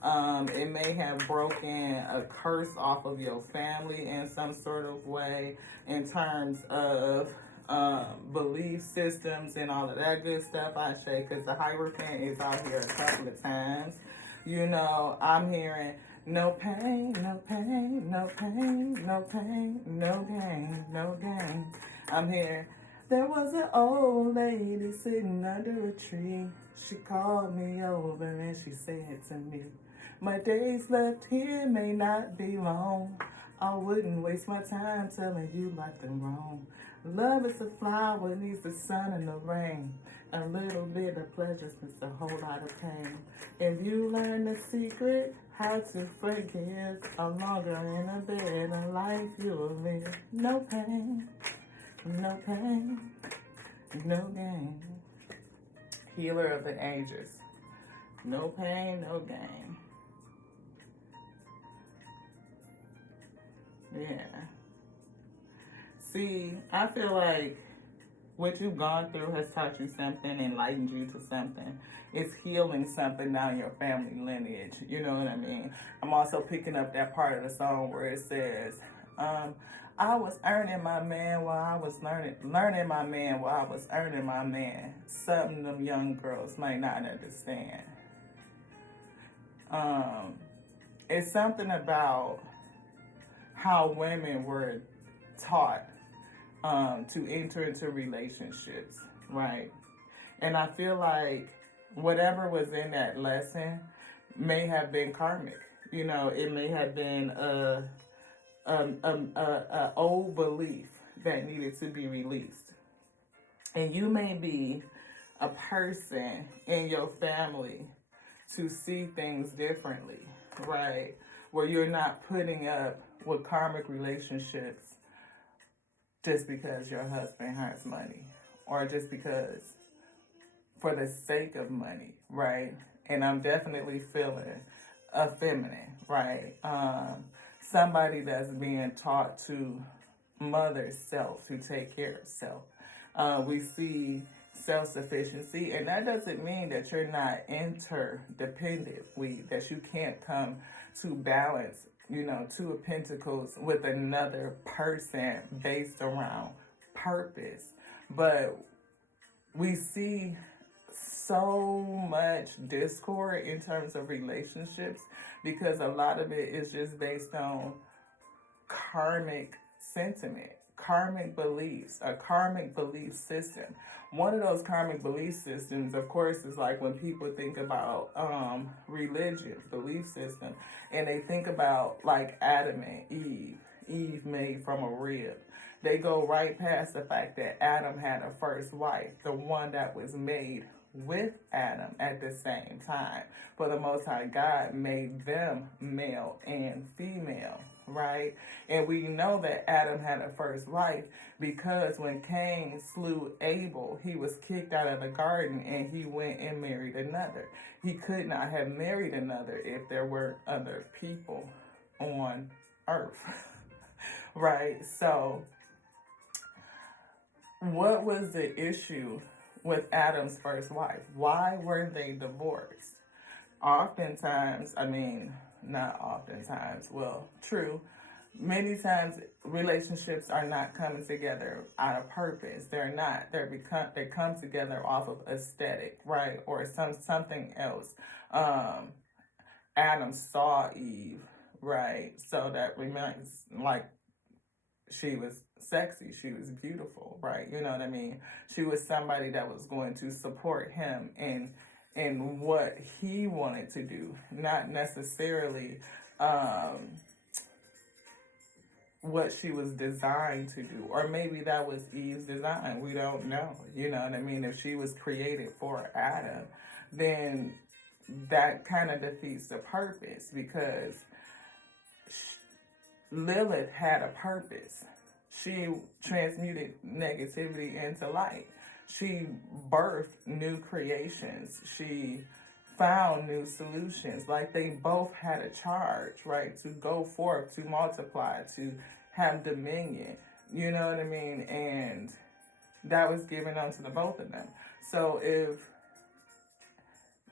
It may have broken a curse off of your family in some sort of way in terms of belief systems and all of that good stuff, I say, because the Hierophant is out here a couple of times. I'm hearing no pain, no pain, no pain, no pain, no gain, no gain. I'm hearing there was an old lady sitting under a tree. She called me over and she said to me, my days left here may not be long. I wouldn't waste my time telling you right and wrong. Love is a flower, needs the sun and the rain. A little bit of pleasure spends a whole lot of pain. If you learn the secret, how to forgive, a longer in a better life you will live. No pain, no pain, no gain. Healer of the ages. No pain, no gain. Yeah. See, I feel like what you've gone through has taught you something, enlightened you to something. It's healing something down your family lineage. You know what I mean? I'm also picking up that part of the song where it says, I was earning my man while I was learning my man while I was earning my man. Something them young girls might not understand. It's something about how women were taught to enter into relationships, right? And I feel like whatever was in that lesson may have been karmic. It may have been a old belief that needed to be released. And you may be a person in your family to see things differently, right? Where you're not putting up with karmic relationships just because your husband has money, or just because for the sake of money, right? And I'm definitely feeling feminine, right? Somebody that's being taught to mother self, to take care of self. We see self-sufficiency, and that doesn't mean that you're not interdependent, that you can't come to balance, Two of Pentacles with another person based around purpose. But we see so much discord in terms of relationships because a lot of it is just based on karmic sentiment, karmic beliefs, a karmic belief system. One of those karmic belief systems, of course, is like when people think about religion, belief system, and they think about like Adam and Eve made from a rib. They go right past the fact that Adam had a first wife, the one that was made with Adam at the same time. For the Most High God made them male and female, right? And we know that Adam had a first wife because when Cain slew Abel, he was kicked out of the garden and he went and married another. He could not have married another if there were other people on earth. right? So, what was the issue with Adam's first wife? Why were they divorced? Oftentimes, I mean, not oftentimes, well, true. Many times relationships are not coming together out of purpose. They're not. They come together off of aesthetic, right? Or something else. Um, Adam saw Eve, right? So that remains like she was sexy, she was beautiful, right? You know what I mean? She was somebody that was going to support him in what he wanted to do, not necessarily what she was designed to do. Or maybe that was Eve's design. We don't know. You know what I mean? If she was created for Adam, then that kind of defeats the purpose, because Lilith had a purpose. She transmuted negativity into light. She birthed new creations. She found new solutions. Like, they both had a charge, right? To go forth, to multiply, to have dominion. You know what I mean? And that was given unto the both of them. So if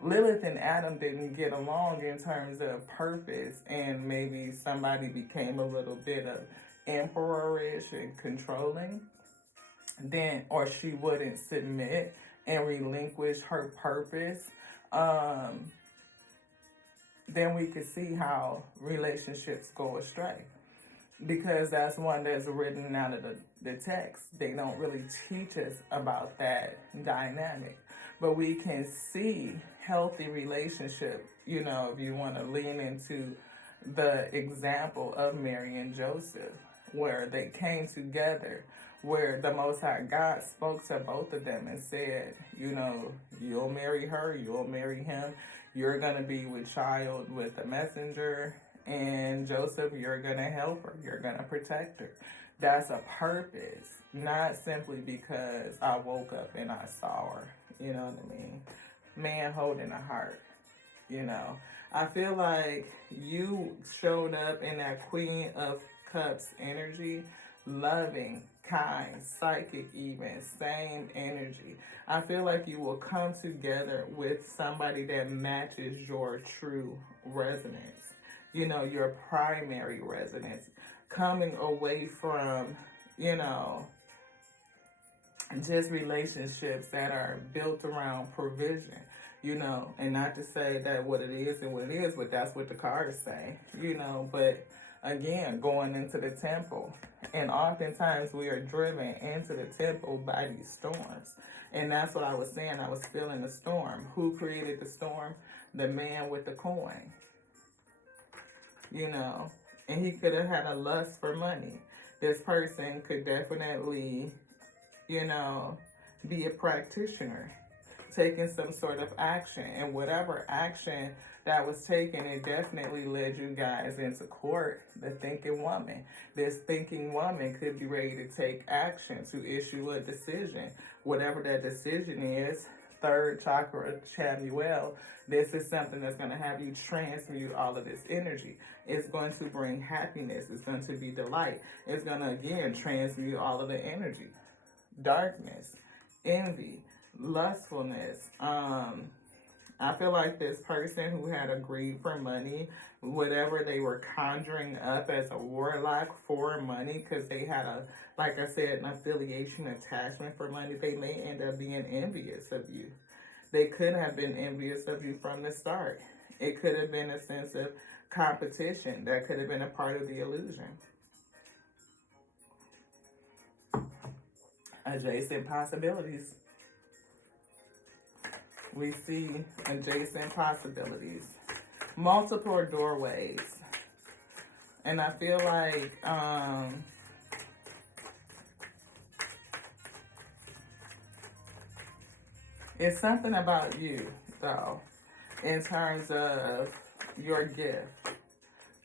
Lilith and Adam didn't get along in terms of purpose, and maybe somebody became a little bit of emperorish and controlling, then, or she wouldn't submit and relinquish her purpose, then we could see how relationships go astray. Because that's one that's written out of the text. They don't really teach us about that dynamic. But we can see healthy relationship, you know, if you want to lean into the example of Mary and Joseph, where they came together, where the Most High God spoke to both of them and said, you know, you'll marry her, you'll marry him, you're going to be with child with the messenger, and Joseph, you're going to help her, you're going to protect her. That's a purpose, not simply because I woke up and I saw her, you know what I mean? Man holding a heart, you know. I feel like you showed up in that Queen of Cups energy, loving, kind, psychic even, same energy. I feel like you will come together with somebody that matches your true resonance, you know, your primary resonance, coming away from, you know, just relationships that are built around provision, you know, and not to say that what it is and what it is, but that's what the cards say, you know. But again, going into the temple, and oftentimes we are driven into the temple by these storms. And that's what I was saying. I was feeling the storm. Who created the storm? The man with the coin, you know, and he could have had a lust for money. This person could definitely, you know, be a practitioner, taking some sort of action. And whatever action that was taken, it definitely led you guys into court. The thinking woman. This thinking woman could be ready to take action, to issue a decision. Whatever that decision is, third chakra, Chamuel, this is something that's going to have you transmute all of this energy. It's going to bring happiness. It's going to be delight. It's going to, again, transmute all of the energy. Darkness, envy, lustfulness. I feel like this person who had a greed for money, whatever they were conjuring up as a warlock for money, because they had a, like I said, an affiliation, attachment for money, they may end up being envious of you. They could have been envious of you from the start. It could have been a sense of competition. That could have been a part of the illusion. Adjacent possibilities. We see adjacent possibilities. Multiple doorways. And I feel like it's something about you, though, in terms of your gift,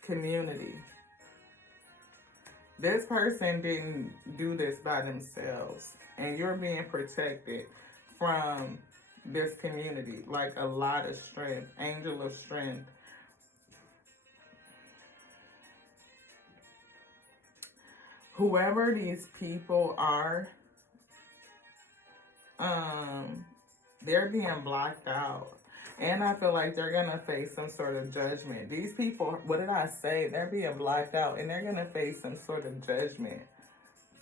community. This person didn't do this by themselves, and you're being protected from this community, like a lot of strength, angel of strength. whoever these people are, they're being blocked out. And I feel like they're going to face some sort of judgment. These people, what did I say? They're being blocked out and they're going to face some sort of judgment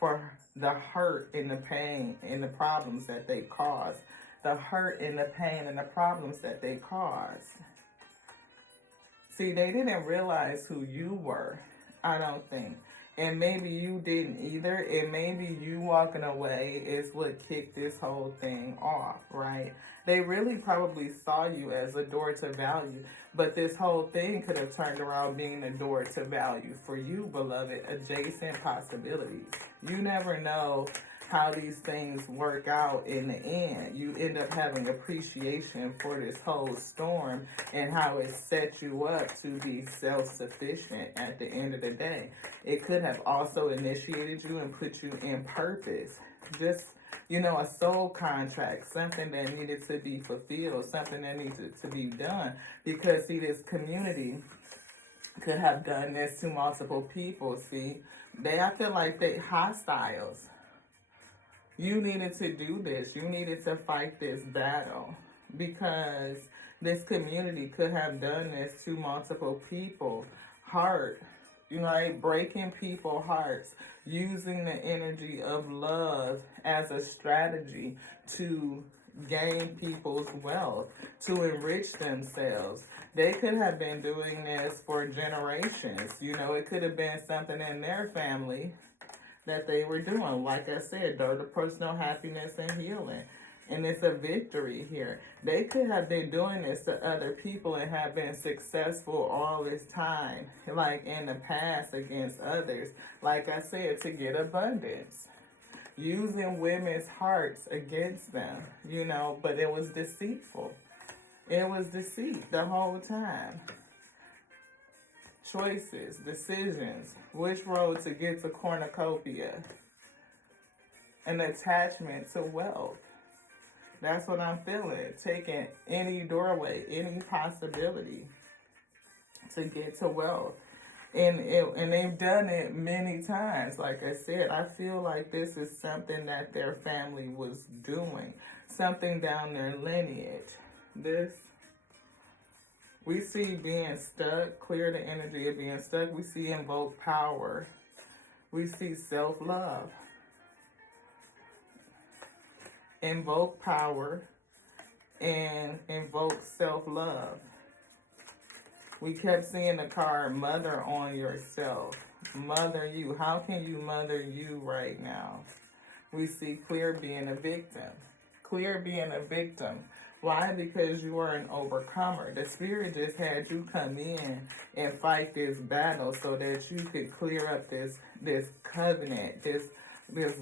for the hurt and the pain and the problems that they caused. The hurt and the pain and the problems that they caused. See, they didn't realize who you were, I don't think. And maybe you didn't either. And maybe you walking away is what kicked this whole thing off, right? They really probably saw you as a door to value. But this whole thing could have turned around being a door to value for you, beloved. Adjacent possibilities. You never know how these things work out in the end. You end up having appreciation for this whole storm and how it set you up to be self-sufficient at the end of the day. It could have also initiated you and put you in purpose. Just, you know, a soul contract, something that needed to be fulfilled, something that needed to be done. Because, see, this community could have done this to multiple people, see. I feel like they hostiles. You needed to do this. You needed to fight this battle because this community could have done this to multiple people. Heart, you know, like breaking people's hearts, using the energy of love as a strategy to gain people's wealth, to enrich themselves. They could have been doing this for generations. You know, it could have been something in their family that they were doing. Like I said, though, the personal happiness and healing. And it's a victory here. They could have been doing this to other people and have been successful all this time, like in the past against others. Like I said, to get abundance. Using women's hearts against them, you know, but it was deceitful. It was deceit the whole time. Choices, decisions, which road to get to cornucopia, an attachment to wealth. That's what I'm feeling. Taking any doorway, any possibility to get to wealth. And they've done it many times. Like I said, I feel like this is something that their family was doing. Something down their lineage. This, we see being stuck, clear the energy of being stuck. We see invoke power. We see self-love. Invoke power and invoke self-love. We kept seeing the card mother on yourself. Mother you. How can you mother you right now? We see clear being a victim. Clear being a victim. Why? Because you are an overcomer. The spirit just had you come in and fight this battle so that you could clear up this covenant, this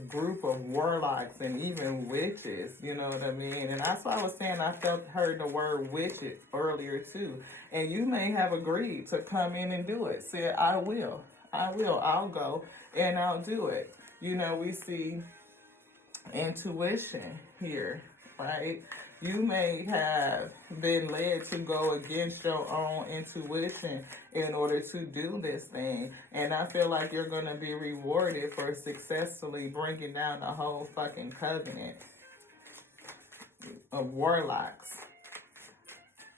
group of warlocks and even witches, you know what I mean? And that's why I was saying I heard the word witch earlier too. And you may have agreed to come in and do it. Said, I'll go and I'll do it. You know, we see intuition here, right? You may have been led to go against your own intuition in order to do this thing. And I feel like you're going to be rewarded for successfully bringing down the whole fucking covenant of warlocks.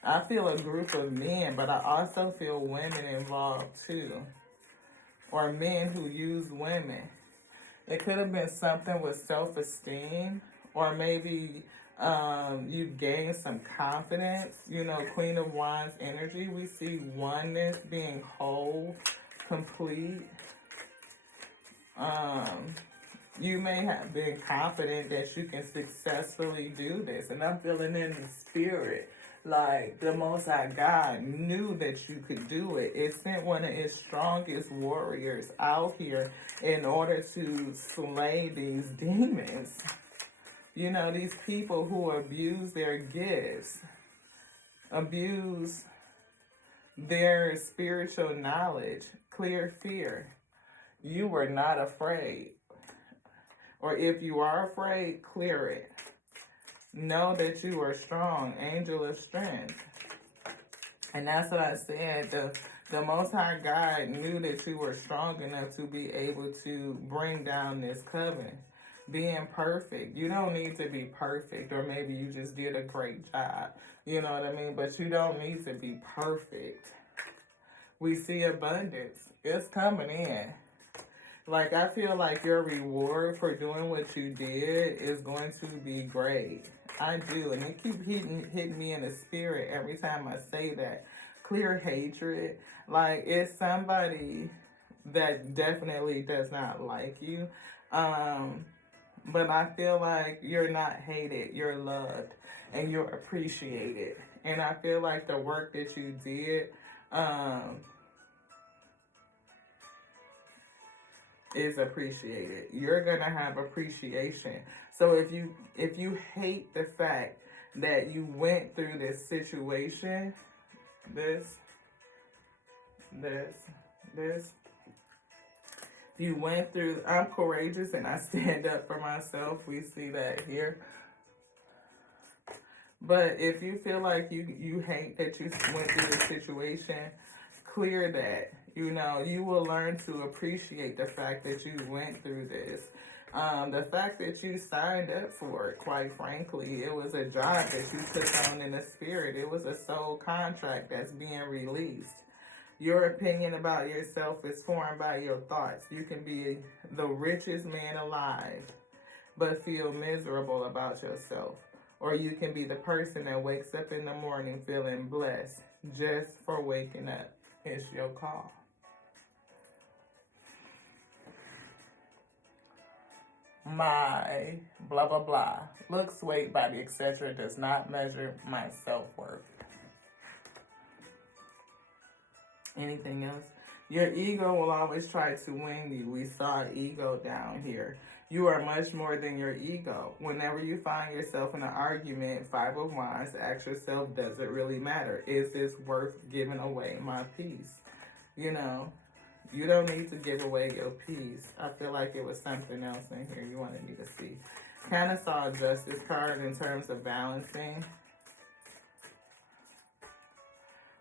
I feel a group of men, but I also feel women involved too. Or men who use women. It could have been something with self-esteem, or maybe you've gained some confidence. You know, Queen of Wands energy. We see oneness, being whole, complete. You may have been confident that you can successfully do this. And I'm feeling in the spirit like the Most High God knew that you could do it. It sent one of its strongest warriors out here in order to slay these demons. You know, these people who abuse their gifts, abuse their spiritual knowledge, clear fear. You were not afraid. Or if you are afraid, clear it. Know that you are strong, angel of strength. And that's what I said. The Most High God knew that you were strong enough to be able to bring down this coven. Being perfect. You don't need to be perfect, or maybe you just did a great job. You know what I mean? But you don't need to be perfect. We see abundance. It's coming in. Like, I feel like your reward for doing what you did is going to be great. I do. And it keep hitting me in the spirit every time I say that. Clear hatred. Like, it's somebody that definitely does not like you. But I feel like you're not hated. You're loved. And you're appreciated. And I feel like the work that you did, is appreciated. You're gonna have appreciation. So if you hate the fact that you went through this situation, this, you went through, I'm courageous and I stand up for myself. We see that here. But if you feel like you hate that you went through this situation, clear that. You know, you will learn to appreciate the fact that you went through this. The fact that you signed up for it, quite frankly, it was a job that you took on in the spirit. It was a soul contract that's being released. Your opinion about yourself is formed by your thoughts. You can be the richest man alive, but feel miserable about yourself. Or you can be the person that wakes up in the morning feeling blessed just for waking up. It's your call. My blah, blah, blah. Looks, weight, body, etc. does not measure my self-worth. Anything else? Your ego will always try to win you. We saw ego down here. You are much more than your ego. Whenever you find yourself in an argument, 5 of Wands, ask yourself, does it really matter? Is this worth giving away my peace? You know, you don't need to give away your peace. I feel like it was something else in here you wanted me to see. Kind of saw a justice card in terms of balancing.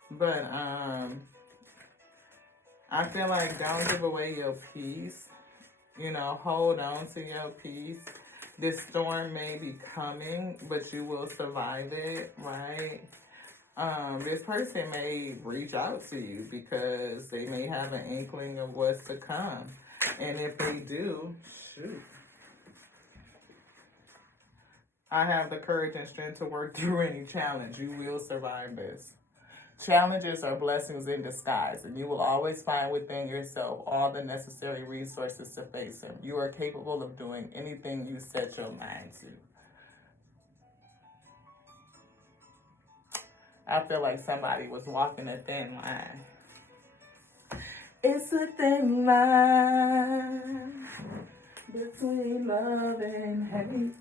But, I feel like don't give away your peace. You know, hold on to your peace. This storm may be coming, but you will survive it, right? This person may reach out to you because they may have an inkling of what's to come. And if they do, shoot. I have the courage and strength to work through any challenge. You will survive this. Challenges are blessings in disguise, and you will always find within yourself all the necessary resources to face them. You are capable of doing anything you set your mind to. I feel like somebody was walking a thin line. It's a thin line between love and hate.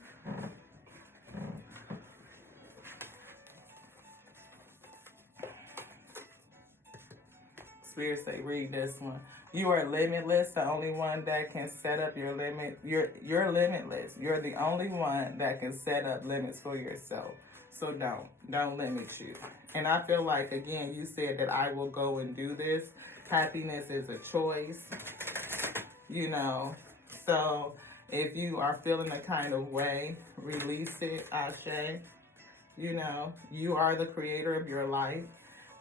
Spirit say, read this one. You are limitless, the only one that can set up your limit. You're limitless. You're the only one that can set up limits for yourself. So don't limit you. And I feel like, again, you said that I will go and do this. Happiness is a choice, you know. So if you are feeling a kind of way, release it, Ashe. You know, you are the creator of your life.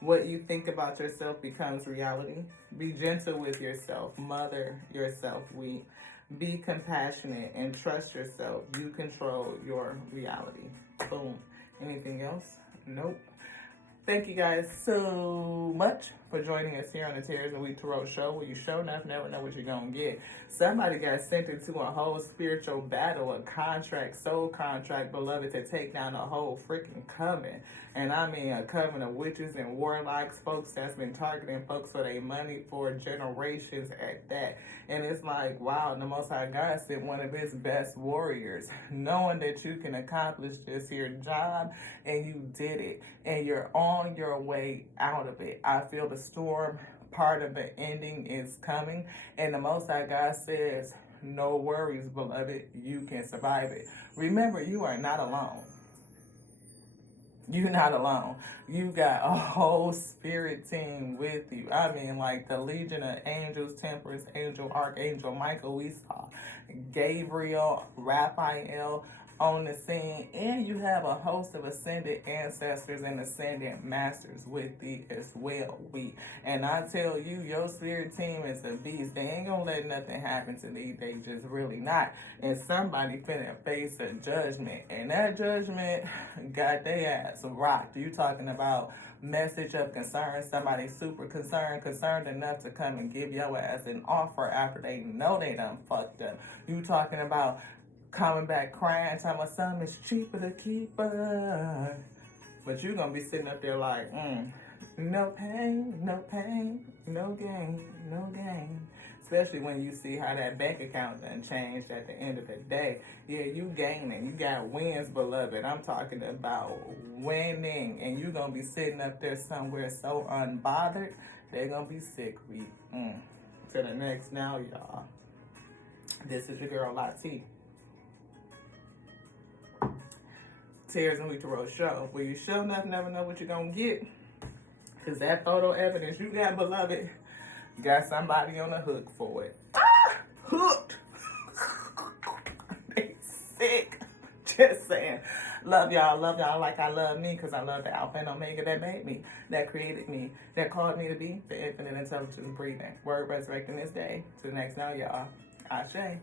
What you think about yourself becomes reality. Be gentle with yourself. Mother yourself. Be compassionate and trust yourself. You control your reality. Boom. Anything else? Nope. Thank you guys so much for joining us here on the Tears of Week Tarot Show, where you sure enough never know what you're going to get. Somebody got sent into a whole spiritual battle, a contract, soul contract, beloved, to take down a whole freaking coven. And I mean a coven of witches and warlocks, folks that's been targeting folks for their money for generations at that. And it's like, wow, the Most High God sent one of his best warriors, knowing that you can accomplish this here job, and you did it. And you're on your way out of it. I feel the storm part of the ending is coming. And the Most High God says, no worries, beloved, you can survive it. Remember, you are not alone. You're not alone. You got a whole spirit team with you. I mean, like the Legion of Angels, Temperance Angel, Archangel Michael, we saw Gabriel, Raphael on the scene, and you have a host of ascended ancestors and ascended masters with thee as well. And I tell you, your spirit team is a beast. They ain't gonna let nothing happen to thee. They just really not. And somebody finna face a judgment, and that judgment got their ass rocked. You talking about message of concern, somebody super concerned enough to come and give your ass an offer after they know they done fucked up. You talking about coming back crying, talking about something is cheaper to keep us. But you gonna be sitting up there like, no pain, no pain, no gain, no gain. Especially when you see how that bank account done changed at the end of the day. Yeah, you gaining. You got wins, beloved. I'm talking about winning. And you going to be sitting up there somewhere so unbothered, they're going to be sick. To the next now, y'all. This is your girl, Lati. Tears and We Tarot Show. Where you show enough, never know what you're going to get. Because that photo evidence you got, beloved, you got somebody on the hook for it. Hooked. They sick. Just saying. Love y'all like I love me, because I love the Alpha and Omega that made me, that created me, that called me to be the infinite intelligence breathing. Word resurrecting this day. To the next now, y'all. Ashe.